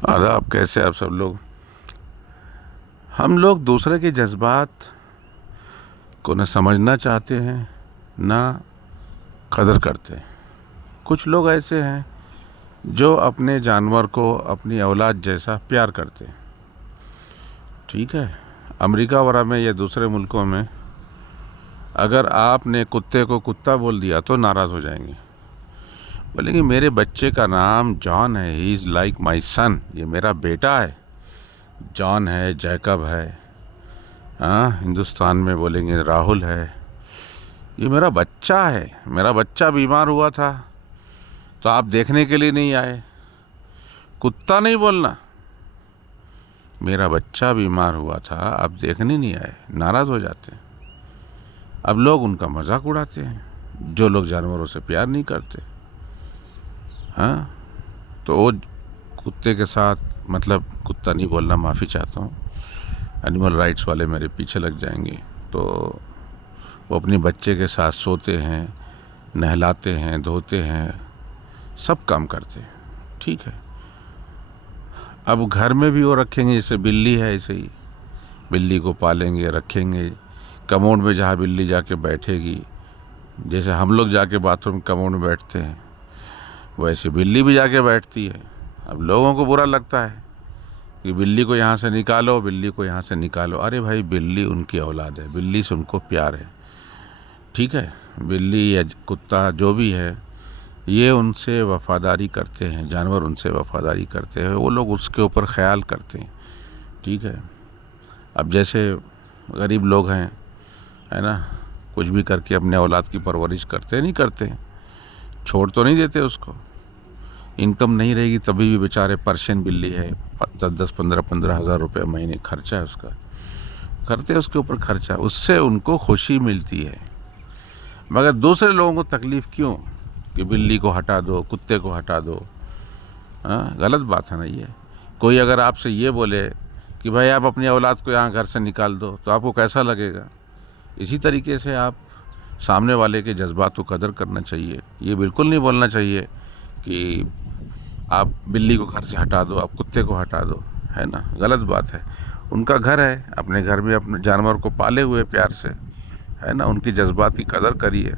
आदाब, कैसे आप सब लोग। हम लोग दूसरे के जज्बात को न समझना चाहते हैं ना कदर करते हैं। कुछ लोग ऐसे हैं जो अपने जानवर को अपनी औलाद जैसा प्यार करते हैं। ठीक है, अमेरिका वगैरह में या दूसरे मुल्कों में अगर आपने कुत्ते को कुत्ता बोल दिया तो नाराज़ हो जाएंगे, बोलेंगे मेरे बच्चे का नाम जॉन है, ही इज़ लाइक माई सन, ये मेरा बेटा है, जॉन है, जैकब है। हाँ, हिंदुस्तान में बोलेंगे राहुल है, ये मेरा बच्चा है, मेरा बच्चा बीमार हुआ था तो आप देखने के लिए नहीं आए। कुत्ता नहीं बोलना, मेरा बच्चा बीमार हुआ था आप देखने नहीं आए, नाराज़ हो जाते हैं। अब लोग उनका मजाक उड़ाते हैं जो लोग जानवरों से प्यार नहीं करते। हाँ, तो वो कुत्ते के साथ, मतलब कुत्ता नहीं बोलना, माफ़ी चाहता हूँ, एनिमल राइट्स वाले मेरे पीछे लग जाएंगे। तो वो अपने बच्चे के साथ सोते हैं, नहलाते हैं, धोते हैं, सब काम करते हैं। ठीक है, अब घर में भी वो रखेंगे, जैसे बिल्ली है ऐसे ही बिल्ली को पालेंगे, रखेंगे कमोड में, जहाँ बिल्ली जाके बैठेगी, जैसे हम लोग जाके बाथरूम कमोड में बैठते हैं वैसे बिल्ली भी जाके बैठती है। अब लोगों को बुरा लगता है कि बिल्ली को यहाँ से निकालो, बिल्ली को यहाँ से निकालो। अरे भाई, बिल्ली उनकी औलाद है, बिल्ली से उनको प्यार है। ठीक है, बिल्ली या कुत्ता जो भी है, ये उनसे वफ़ादारी करते हैं, जानवर उनसे वफ़ादारी करते हैं, वो लोग उसके ऊपर ख्याल करते हैं। ठीक है, अब जैसे गरीब लोग हैं, है ना, कुछ भी करके अपने औलाद की परवरिश करते नहीं करते, छोड़ तो नहीं देते उसको। इनकम नहीं रहेगी तभी भी बेचारे, पर्शियन बिल्ली है, 10-15 हज़ार रुपये महीने खर्चा है उसका, करते हैं उसके ऊपर खर्चा, उससे उनको खुशी मिलती है। मगर दूसरे लोगों को तकलीफ़ क्यों कि बिल्ली को हटा दो, कुत्ते को हटा दो। हाँ, गलत बात है ना ये। कोई अगर आपसे ये बोले कि भाई आप अपनी औलाद को यहाँ घर से निकाल दो, तो आपको कैसा लगेगा? इसी तरीके से आप सामने वाले के जज्बात को कदर करना चाहिए। ये बिल्कुल नहीं बोलना चाहिए कि आप बिल्ली को घर से हटा दो, आप कुत्ते को हटा दो, है ना, गलत बात है। उनका घर है, अपने घर में अपने जानवर को पाले हुए प्यार से, है ना, उनकी जज्बात की कदर करिए।